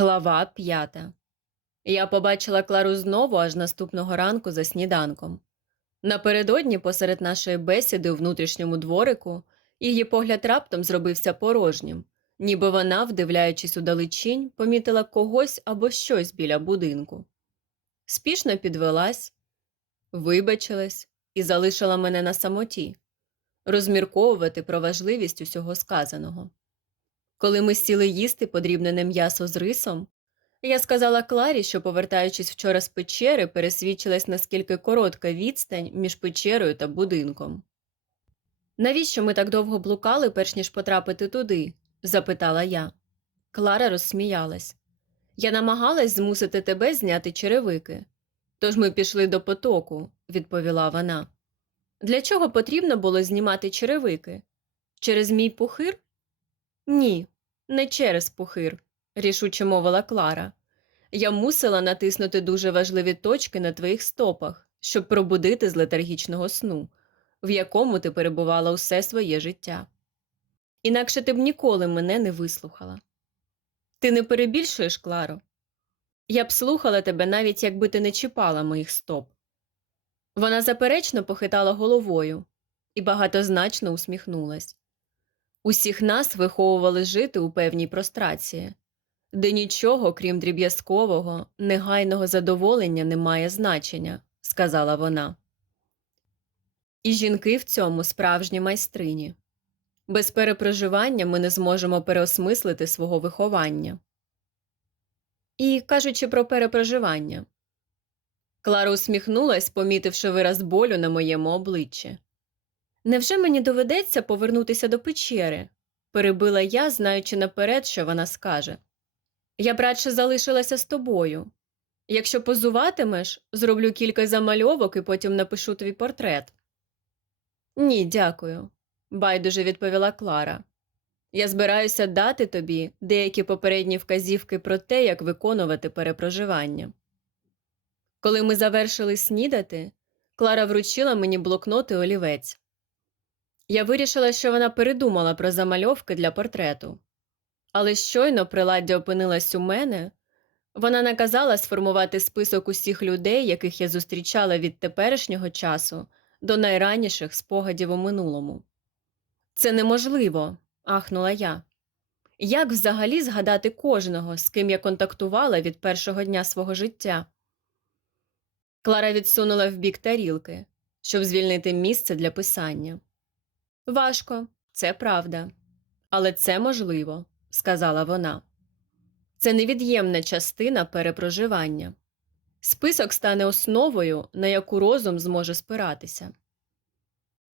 Глава п'ята. Я побачила Клару знову аж наступного ранку за сніданком. Напередодні, посеред нашої бесіди у внутрішньому дворику, її погляд раптом зробився порожнім, ніби вона, вдивляючись у далечінь, помітила когось або щось біля будинку. Спішно підвелась, вибачилась і залишила мене на самоті, розмірковувати про важливість усього сказаного. Коли ми сіли їсти подрібнене м'ясо з рисом, я сказала Кларі, що, повертаючись вчора з печери, пересвідчилась, наскільки коротка відстань між печерою та будинком. Навіщо ми так довго блукали, перш ніж потрапити туди? запитала я. Клара розсміялась. Я намагалась змусити тебе зняти черевики. Тож ми пішли до потоку, відповіла вона. Для чого потрібно було знімати черевики? Через мій пухир? Ні, не через пухир, рішуче мовила Клара. Я мусила натиснути дуже важливі точки на твоїх стопах, щоб пробудити з летаргічного сну, в якому ти перебувала усе своє життя. Інакше ти б ніколи мене не вислухала. Ти не перебільшуєш, Кларо? Я б слухала тебе, навіть якби ти не чіпала моїх стоп. Вона заперечно похитала головою і багатозначно усміхнулась. Усіх нас виховували жити у певній прострації, де нічого, крім дріб'язкового, негайного задоволення не має значення, сказала вона. І жінки в цьому справжні майстрині. Без перепроживання ми не зможемо переосмислити свого виховання. І кажучи про перепроживання, Клара усміхнулась, помітивши вираз болю на моєму обличчі. Невже мені доведеться повернутися до печери? перебила я, знаючи наперед, що вона скаже. Я б радше залишилася з тобою. Якщо позуватимеш, зроблю кілька замальовок і потім напишу твій портрет. Ні, дякую, байдуже відповіла Клара. Я збираюся дати тобі деякі попередні вказівки про те, як виконувати перепроживання. Коли ми завершили снідати, Клара вручила мені блокнот і олівець. Я вирішила, що вона передумала про замальовки для портрету. Але щойно приладдя опинилась у мене, вона наказала сформувати список усіх людей, яких я зустрічала від теперішнього часу до найранніших спогадів у минулому. Це неможливо, ахнула я. Як взагалі згадати кожного, з ким я контактувала від першого дня свого життя? Клара відсунула в бік тарілки, щоб звільнити місце для писання. Важко, це правда. Але це можливо, сказала вона. Це невід'ємна частина перепроживання. Список стане основою, на яку розум зможе спиратися.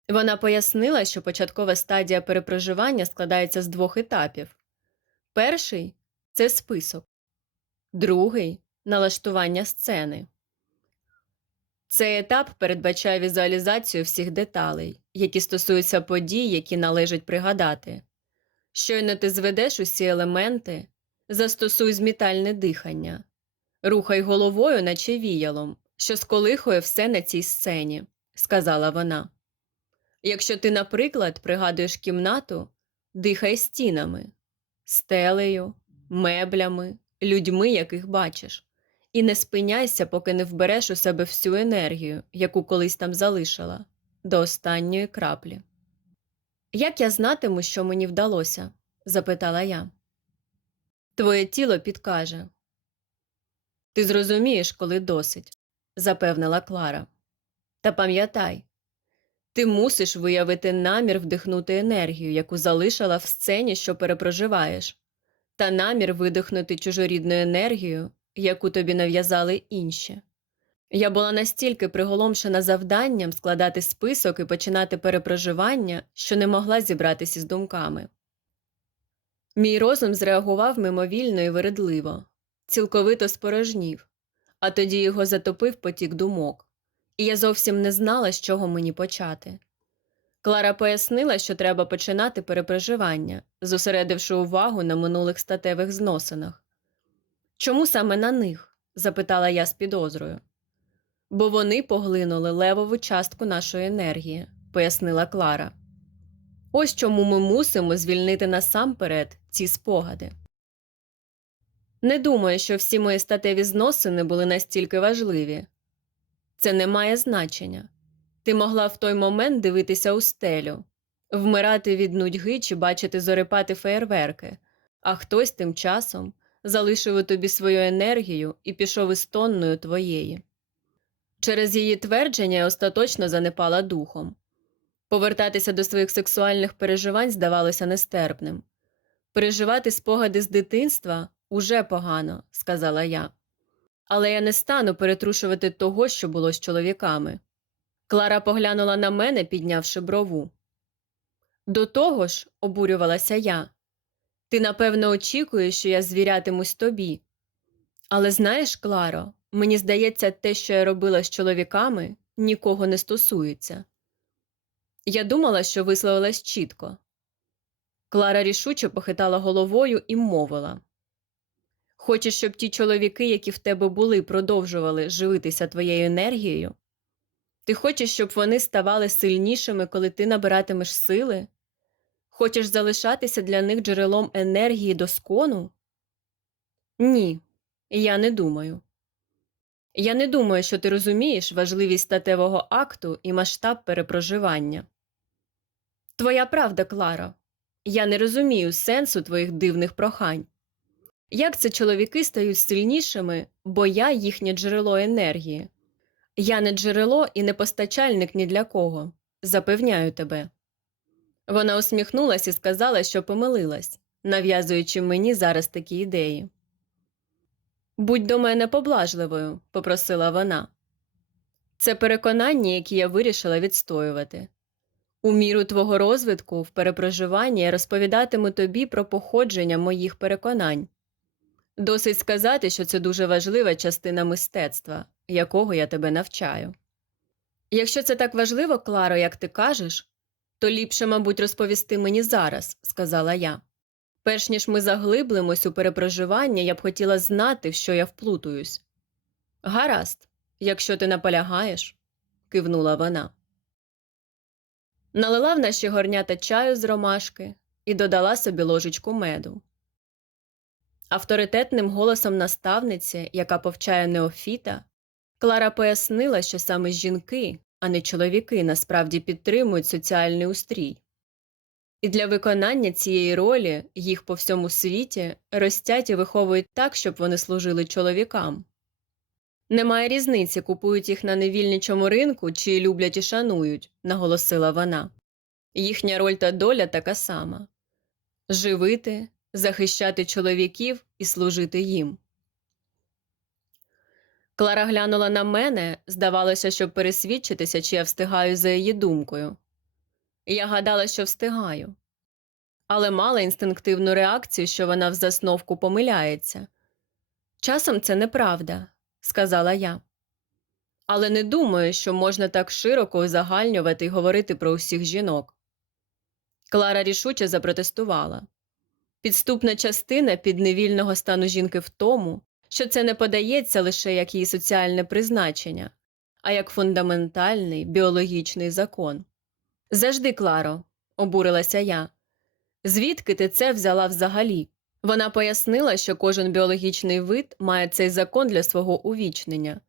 Вона пояснила, що початкова стадія перепроживання складається з двох етапів. Перший це список, другий налаштування сцени. Цей етап передбачає візуалізацію всіх деталей, які стосуються подій, які належить пригадати. Щойно ти зведеш усі елементи, застосуй змітальне дихання, рухай головою, наче віялом, що сколихує все на цій сцені, сказала вона. Якщо ти, наприклад, пригадуєш кімнату, дихай стінами, стелею, меблями, людьми, яких бачиш. І не спиняйся, поки не вбереш у себе всю енергію, яку колись там залишила, до останньої краплі. Як я знатиму, що мені вдалося? запитала я. Твоє тіло підкаже. Ти зрозумієш, коли досить, запевнила Клара. Та пам'ятай, ти мусиш виявити намір вдихнути енергію, яку залишила в сцені, що перепроживаєш, та намір видихнути чужорідну енергію яку тобі нав'язали інші. Я була настільки приголомшена завданням складати список і починати перепроживання, що не могла зібратися з думками. Мій розум зреагував мимовільно і вередливо, цілковито спорожнів, а тоді його затопив потік думок, і я зовсім не знала, з чого мені почати. Клара пояснила, що треба починати перепроживання, зосередивши увагу на минулих статевих зносинах. Чому саме на них? запитала я з підозрою. Бо вони поглинули левову частку нашої енергії, пояснила Клара. Ось чому ми мусимо звільнити насамперед ці спогади. Не думаю, що всі мої статеві зносини були настільки важливі. Це не має значення. Ти могла в той момент дивитися у стелю, вмирати від нудьги чи бачити зорипати феєрверки, а хтось тим часом залишив у тобі свою енергію і пішов із тонною твоєї. Через її твердження я остаточно занепала духом. Повертатися до своїх сексуальних переживань здавалося нестерпним. Переживати спогади з дитинства уже погано, сказала я. Але я не стану перетрушувати того, що було з чоловіками. Клара поглянула на мене, піднявши брову. До того ж, обурювалася я. Ти, напевно, очікуєш, що я звірятимусь тобі. Але знаєш, Кларо, мені здається, те, що я робила з чоловіками, нікого не стосується. Я думала, що висловилась чітко. Клара рішуче похитала головою і мовила Хочеш, щоб ті чоловіки, які в тебе були, продовжували живитися твоєю енергією? Ти хочеш, щоб вони ставали сильнішими, коли ти набиратимеш сили? Хочеш залишатися для них джерелом енергії до скону? Ні, я не думаю. Я не думаю, що ти розумієш важливість статевого акту і масштаб перепроживання. Твоя правда, Кларо. Я не розумію сенсу твоїх дивних прохань. Як це чоловіки стають сильнішими, бо я їхнє джерело енергії? Я не джерело і не постачальник ні для кого. Запевняю тебе. Вона усміхнулась і сказала, що помилилась, нав'язуючи мені зараз такі ідеї. Будь до мене поблажливою, попросила вона. Це переконання, які я вирішила відстоювати. У міру твого розвитку в перепроживанні я розповідатиму тобі про походження моїх переконань. Досить сказати, що це дуже важлива частина мистецтва, якого я тебе навчаю. Якщо це так важливо, Кларо, як ти кажеш, то ліпше, мабуть, розповісти мені зараз, сказала я. Перш ніж ми заглиблимось у перепроживання, я б хотіла знати, в що я вплутуюсь. Гаразд, якщо ти наполягаєш, кивнула вона. Налила в наші горнята чаю з ромашки і додала собі ложечку меду. Авторитетним голосом наставниці, яка повчає неофіта, Клара пояснила, що саме жінки, а не чоловіки, насправді підтримують соціальний устрій. І для виконання цієї ролі їх по всьому світі ростять і виховують так, щоб вони служили чоловікам. Немає різниці, купують їх на невільничому ринку чи люблять і шанують, наголосила вона. Їхня роль та доля така сама живити, захищати чоловіків і служити їм. Клара глянула на мене, здавалося, щоб пересвідчитися, чи я встигаю за її думкою. Я гадала, що встигаю, але мала інстинктивну реакцію, що вона в засновку помиляється. Часом це неправда, сказала я. Але не думаю, що можна так широко узагальнювати і говорити про усіх жінок. Клара рішуче запротестувала. Підступна частина підневільного стану жінки в тому, що це не подається лише як її соціальне призначення, а як фундаментальний біологічний закон. Завжди, Кларо, обурилася я. Звідки ти це взяла взагалі? Вона пояснила, що кожен біологічний вид має цей закон для свого увічнення.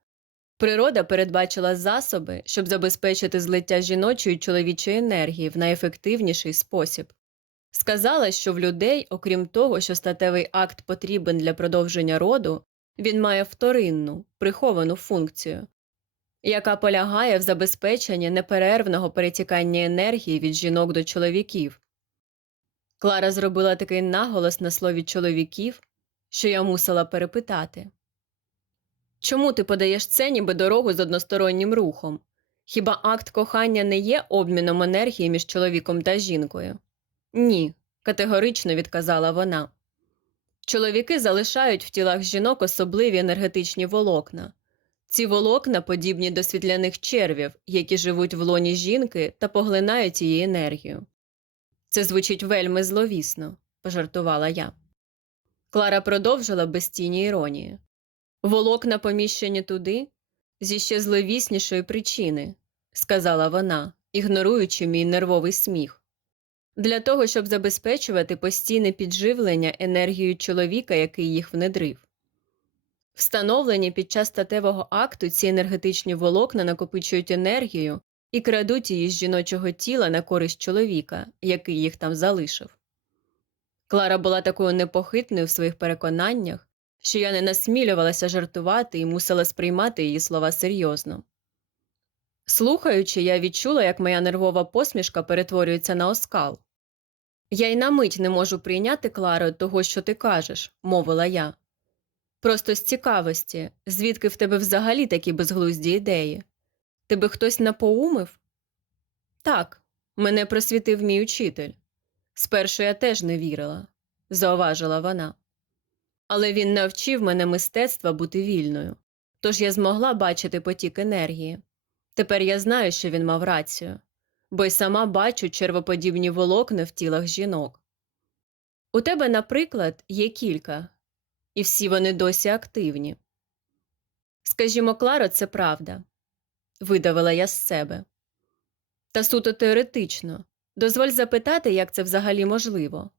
Природа передбачила засоби, щоб забезпечити злиття жіночої й чоловічої енергії в найефективніший спосіб. Сказала, що в людей, окрім того, що статевий акт потрібен для продовження роду, він має вторинну, приховану функцію, яка полягає в забезпеченні неперервного перетікання енергії від жінок до чоловіків. Клара зробила такий наголос на слові чоловіків, що я мусила перепитати Чому ти подаєш це ніби дорогу з одностороннім рухом? Хіба акт кохання не є обміном енергії між чоловіком та жінкою? Ні, категорично відказала вона. Чоловіки залишають в тілах жінок особливі енергетичні волокна. Ці волокна подібні до світляних червів, які живуть в лоні жінки та поглинають її енергію. Це звучить вельми зловісно, пожартувала я. Клара продовжила без тіні іронії. Волокна поміщені туди зі ще зловіснішої причини, сказала вона, ігноруючи мій нервовий сміх. для того, щоб забезпечувати постійне підживлення енергією чоловіка, який їх внедрив. Встановлені під час статевого акту ці енергетичні волокна накопичують енергію і крадуть її з жіночого тіла на користь чоловіка, який їх там залишив. Клара була такою непохитною в своїх переконаннях, що я не насмілювалася жартувати і мусила сприймати її слова серйозно. Слухаючи, я відчула, як моя нервова посмішка перетворюється на оскал. Я й на мить не можу прийняти, Кларо, того, що ти кажеш, мовила я. Просто з цікавості, звідки в тебе взагалі такі безглузді ідеї? Тебе хтось напоумив? Так, мене просвітив мій учитель. Спершу я теж не вірила, зауважила вона. Але він навчив мене мистецтва бути вільною, тож я змогла бачити потік енергії. Тепер я знаю, що він мав рацію, бо й сама бачу червоподібні волокна в тілах жінок. У тебе, наприклад, є кілька, і всі вони досі активні. Скажімо, Кларо, це правда, видавила я з себе. Та суто теоретично, дозволь запитати, як це взагалі можливо.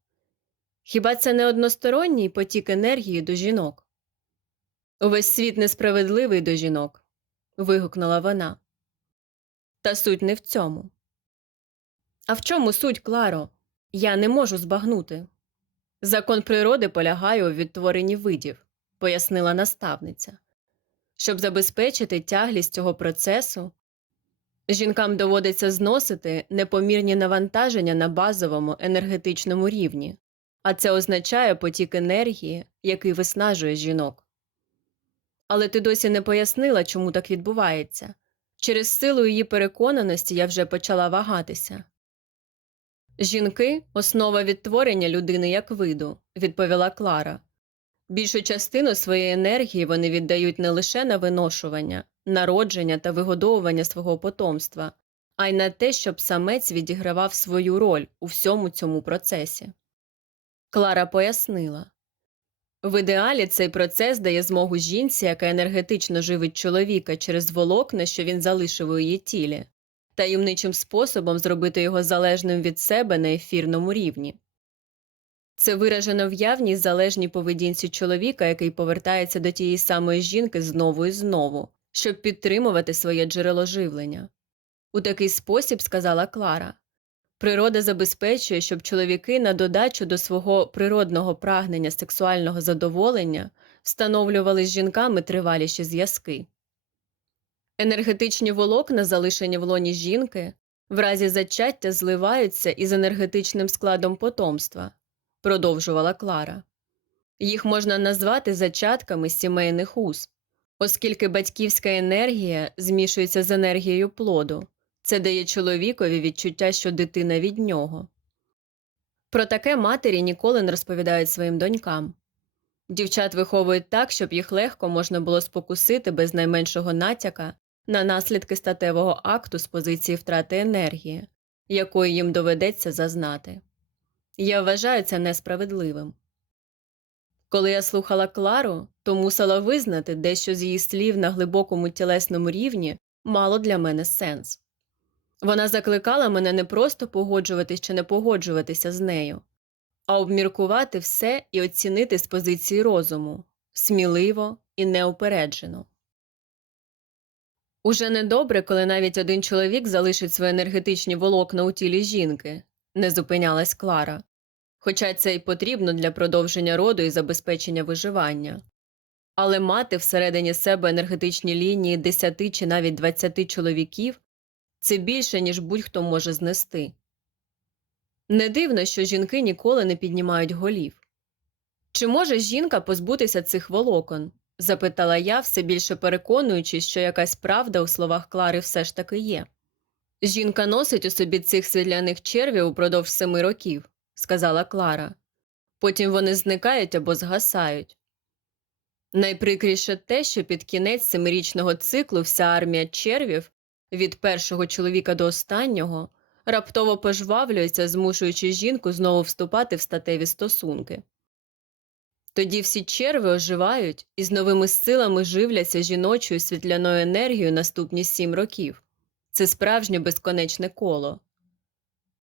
Хіба це не односторонній потік енергії до жінок? Увесь світ несправедливий до жінок. вигукнула вона. Та суть не в цьому. А в чому суть, Кларо? Я не можу збагнути. Закон природи полягає у відтворенні видів, пояснила наставниця. Щоб забезпечити тяглість цього процесу, жінкам доводиться зносити непомірні навантаження на базовому енергетичному рівні, а це означає потік енергії, який виснажує жінок. Але ти досі не пояснила, чому так відбувається. Через силу її переконаності я вже почала вагатися. Жінки основа відтворення людини як виду, відповіла Клара. Більшу частину своєї енергії вони віддають не лише на виношування, народження та вигодовування свого потомства, а й на те, щоб самець відігравав свою роль у всьому цьому процесі. Клара пояснила в ідеалі цей процес дає змогу жінці, яка енергетично живить чоловіка через волокна, що він залишив у її тілі, таємничим способом зробити його залежним від себе на ефірному рівні. Це виражено в явній залежній поведінці чоловіка, який повертається до тієї самої жінки знову і знову, щоб підтримувати своє джерело живлення. У такий спосіб, сказала Клара, природа забезпечує, щоб чоловіки на додачу до свого природного прагнення сексуального задоволення встановлювали з жінками триваліші зв'язки. Енергетичні волокна, залишені в лоні жінки, в разі зачаття зливаються із енергетичним складом потомства, продовжувала Клара. Їх можна назвати зачатками сімейних уз, оскільки батьківська енергія змішується з енергією плоду, це дає чоловікові відчуття, що дитина від нього. Про таке матері ніколи не розповідають своїм донькам. Дівчат виховують так, щоб їх легко можна було спокусити без найменшого натяка на наслідки статевого акту з позиції втрати енергії, якої їм доведеться зазнати. Я вважаю це несправедливим. Коли я слухала Клару, то мусила визнати, дещо з її слів на глибокому тілесному рівні мало для мене сенс. Вона закликала мене не просто погоджуватись чи не погоджуватися з нею, а обміркувати все і оцінити з позиції розуму сміливо і неупереджено. Уже недобре, коли навіть один чоловік залишить свої енергетичні волокна у тілі жінки, не зупинялась Клара, хоча це й потрібно для продовження роду і забезпечення виживання. Але мати всередині себе енергетичні лінії 10 чи навіть 20 чоловіків це більше, ніж будь-хто може знести. Не дивно, що жінки ніколи не піднімають голів. Чи може жінка позбутися цих волокон? Запитала я, все більше переконуючись, що якась правда у словах Клари все ж таки є. Жінка носить у собі цих світляних червів упродовж семи років, сказала Клара. Потім вони зникають або згасають. Найприкріше те, що під кінець семирічного циклу вся армія червів від першого чоловіка до останнього раптово пожвавлюється, змушуючи жінку знову вступати в статеві стосунки. Тоді всі черви оживають і з новими силами живляться жіночою світляною енергією наступні сім років це справжнє безконечне коло.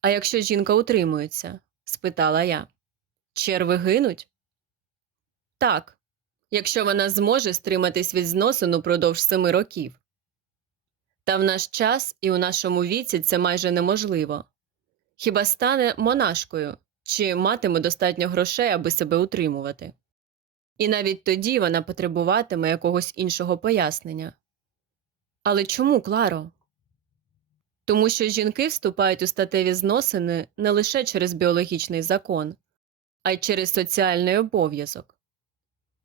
А якщо жінка утримується? спитала я. Черви гинуть? Так, якщо вона зможе стриматись від зносин упродовж семи років. Та в наш час і у нашому віці це майже неможливо. Хіба стане монашкою чи матиме достатньо грошей, аби себе утримувати. І навіть тоді вона потребуватиме якогось іншого пояснення. Але чому, Кларо? Тому що жінки вступають у статеві зносини не лише через біологічний закон, а й через соціальний обов'язок.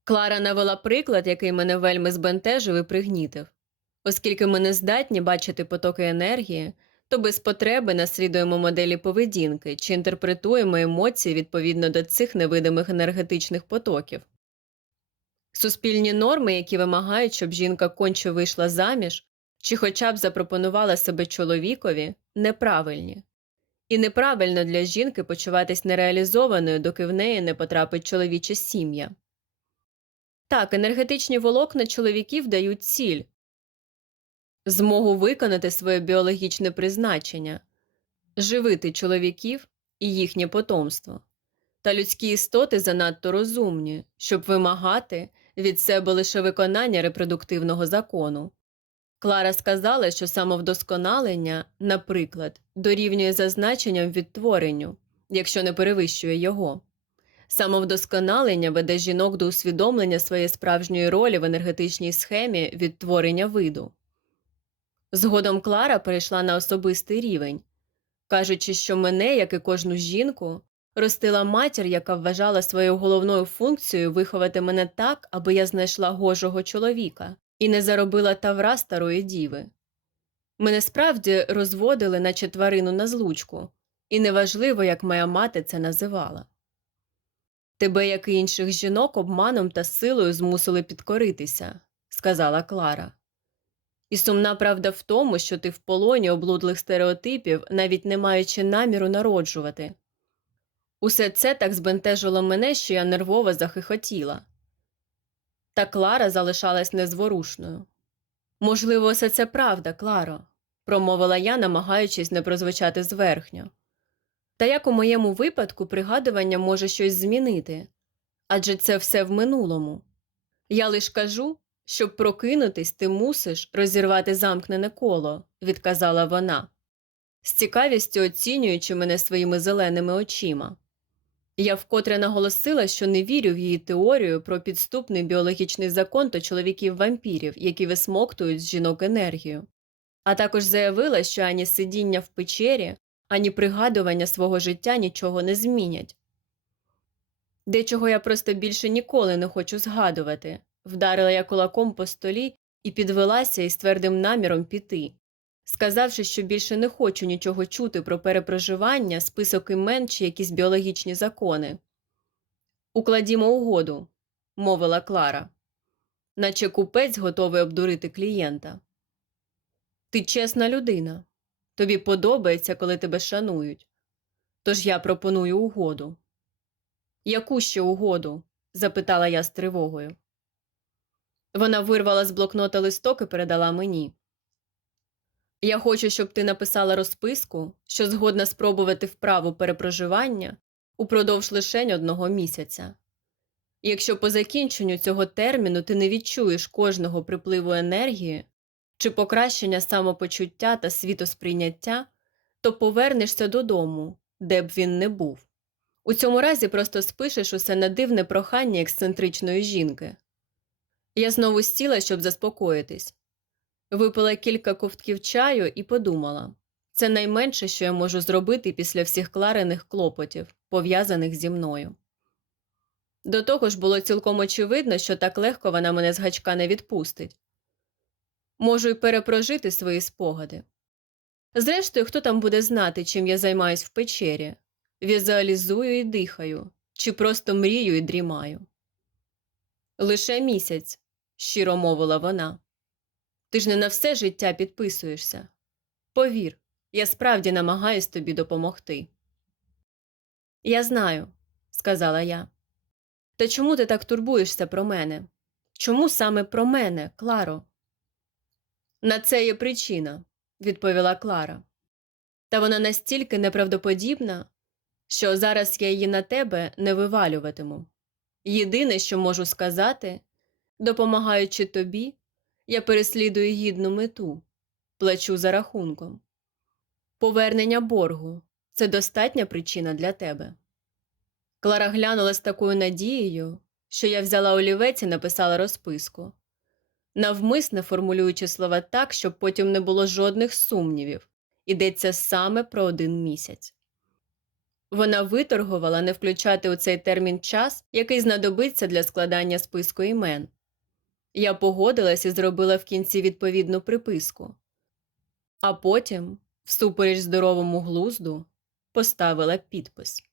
Клара навела приклад, який мене вельми збентежив і пригнітив. Оскільки ми не здатні бачити потоки енергії, то без потреби наслідуємо моделі поведінки чи інтерпретуємо емоції відповідно до цих невидимих енергетичних потоків. Суспільні норми, які вимагають, щоб жінка конче вийшла заміж чи хоча б запропонувала себе чоловікові, неправильні. І неправильно для жінки почуватись нереалізованою, доки в неї не потрапить чоловіча сім'я. Так, енергетичні волокна чоловіків дають ціль змогу виконати своє біологічне призначення, живити чоловіків і їхнє потомство. Та людські істоти занадто розумні, щоб вимагати від себе лише виконання репродуктивного закону. Клара сказала, що самовдосконалення, наприклад, дорівнює за значенням відтворенню, якщо не перевищує його. Самовдосконалення веде жінок до усвідомлення своєї справжньої ролі в енергетичній схемі відтворення виду. Згодом Клара перейшла на особистий рівень, кажучи, що мене, як і кожну жінку, ростила матір, яка вважала своєю головною функцією виховати мене так, аби я знайшла гожого чоловіка і не заробила тавра старої діви. Мене справді розводили, наче тварину на злучку, і неважливо, як моя мати це називала. Тебе, як і інших жінок, обманом та силою змусили підкоритися, сказала Клара. І сумна правда в тому, що ти в полоні облудлих стереотипів, навіть не маючи наміру народжувати. Усе це так збентежило мене, що я нервово захихотіла. Та Клара залишалась незворушною. Можливо, все це правда, Кларо, промовила я, намагаючись не прозвучати зверхньо. Та як у моєму випадку пригадування може щось змінити адже це все в минулому. Я лиш кажу, щоб прокинутись, ти мусиш розірвати замкнене коло, відказала вона, з цікавістю оцінюючи мене своїми зеленими очима. Я вкотре наголосила, що не вірю в її теорію про підступний біологічний закон та чоловіків вампірів, які висмоктують з жінок енергію, а також заявила, що ані сидіння в печері, ані пригадування свого життя нічого не змінять. Дечого я просто більше ніколи не хочу згадувати, вдарила я кулаком по столі і підвелася із твердим наміром піти, сказавши, що більше не хочу нічого чути про перепроживання, список імен чи якісь біологічні закони. Укладімо угоду, мовила Клара, наче купець готовий обдурити клієнта. Ти чесна людина. Тобі подобається, коли тебе шанують. Тож я пропоную угоду. Яку ще угоду? запитала я з тривогою. Вона вирвала з блокнота листок і передала мені. Я хочу, щоб ти написала розписку, що згодна спробувати вправу перепроживання упродовж лишень одного місяця. Якщо по закінченню цього терміну ти не відчуєш кожного припливу енергії чи покращення самопочуття та світосприйняття, то повернешся додому, де б він не був. У цьому разі просто спишеш усе на дивне прохання ексцентричної жінки. Я знову сіла, щоб заспокоїтись. Випила кілька ковтків чаю і подумала це найменше, що я можу зробити після всіх кларених клопотів, пов'язаних зі мною. До того ж було цілком очевидно, що так легко вона мене з гачка не відпустить. Можу й перепрожити свої спогади. Зрештою, хто там буде знати, чим я займаюсь в печері, візуалізую і дихаю, чи просто мрію і дрімаю. Лише місяць, щиро мовила вона. Ти ж не на все життя підписуєшся. Повір, я справді намагаюсь тобі допомогти. Я знаю, сказала я. Та чому ти так турбуєшся про мене? Чому саме про мене, Кларо? На це є причина, відповіла Клара. Та вона настільки неправдоподібна, що зараз я її на тебе не вивалюватиму. Єдине, що можу сказати, допомагаючи тобі, я переслідую гідну мету, плачу за рахунком. Повернення боргу це достатня причина для тебе. Клара глянула з такою надією, що я взяла олівець і написала розписку, навмисне формулюючи слова так, щоб потім не було жодних сумнівів, йдеться саме про один місяць. Вона виторгувала не включати у цей термін час, який знадобиться для складання списку імен. Я погодилась і зробила в кінці відповідну приписку, а потім, всупереч здоровому глузду, поставила підпис.